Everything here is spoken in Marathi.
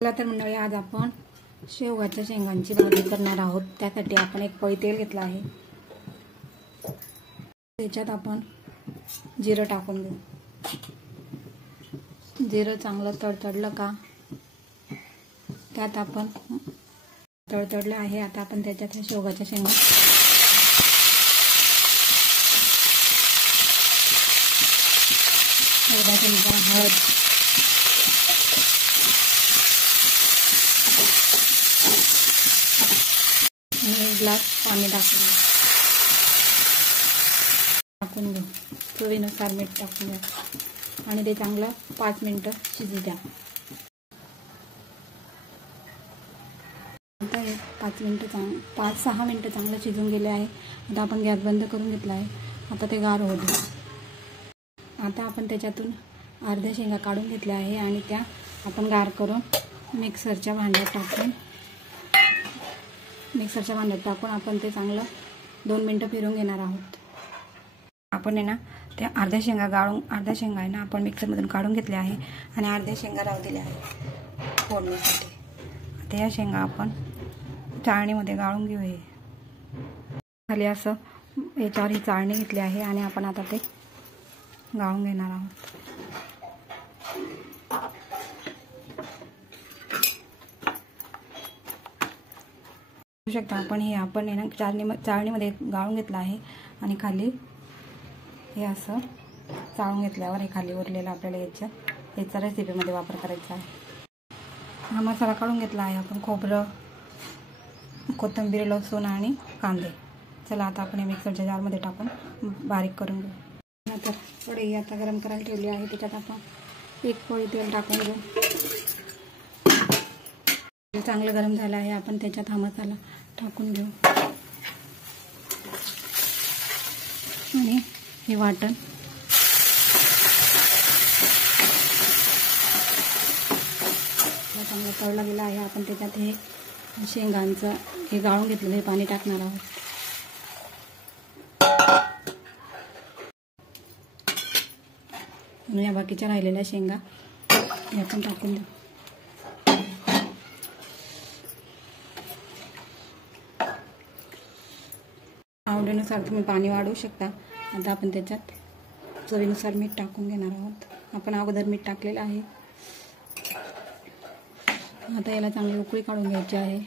चला तर मंडळी, आज आपण शेवगाच्या शेंगांची भाजी करणार आहोत। त्यासाठी आपण एक पळी तेल घेतलं आहे। त्याच्यात आपण जिरं टाकून घेऊ। जिरं चांगलं तडतडलं का त्यात आपण तडतडलं आहे। आता आपण त्याच्यात शेवगाच्या शेंगा हळद आणि 1 ग्लास पाणी टाकून घेऊ। चवीनुसार मीठ टाकून घ्या आणि ते चांगलं 5 मिनिटं शिजू द्या। आता हे 5-6 मिनिटं चांगलं शिजून गेले आहे। आता आपण गॅस बंद करून घेतला आहे। आता ते गार होऊ दे। आता आपण त्याच्यातून अर्ध्या शेंगा काढून घेतल्या आहे आणि त्या आपण गार करून मिक्सरच्या भांड्यात टाकून आपण ते चांगलं 2 मिनिटं फिरवून घेणार आहोत। आपण आहे ना त्या अर्ध्या शेंगा आहे ना आपण मिक्सरमधून काढून घेतल्या आहे आणि अर्ध्या शेंगा राहू दिल्या आहे फोडणीसाठी। आता या शेंगा आपण चाळणीमध्ये गाळून घेऊ। हे खाली असं याच्यावर ही चाळणी घेतली आहे आणि आपण आता ते गाळून घेणार आहोत। बघू शकता आपण आहे ना चाळणीमध्ये गाळून घेतलं आहे आणि खाली हे असं चाळून घेतल्यावर हे खाली उरलेलं आपल्याला याचा रेसिपीमध्ये वापर करायचा आहे। हा मसाला काढून घेतला आहे आपण, खोबरं, कोथिंबीर, लसूण आणि कांदे। चला आता आपण हे मिक्सरच्या जारमध्ये टाकून बारीक करून घेऊ। नंतर कढई आता गरम करायला ठेवली आहे। त्याच्यात आपण 1 पळी तेल टाकून घेऊ। चांगलं गरम झालं आहे। आपण त्याच्यात हा मसाला टाकून घेऊ आणि हे वाटण चांगलं तळला गेला आहे। आपण त्याच्यात हे शेंगांचं हे गाळून घेतलेलं हे पाणी टाकणार आहोत आणि या बाकीच्या राहिलेल्या शेंगा हे आपण टाकून देऊ। आवडीनुसार तुम्ही पाणी वाढवू शकता। आता आपण त्याच्यात चवीनुसार मीठ टाकून घेणार आहोत। आपण अगोदर मीठ टाकलेलं आहे। आता याला चांगली उकळी काढून घ्यायची आहे।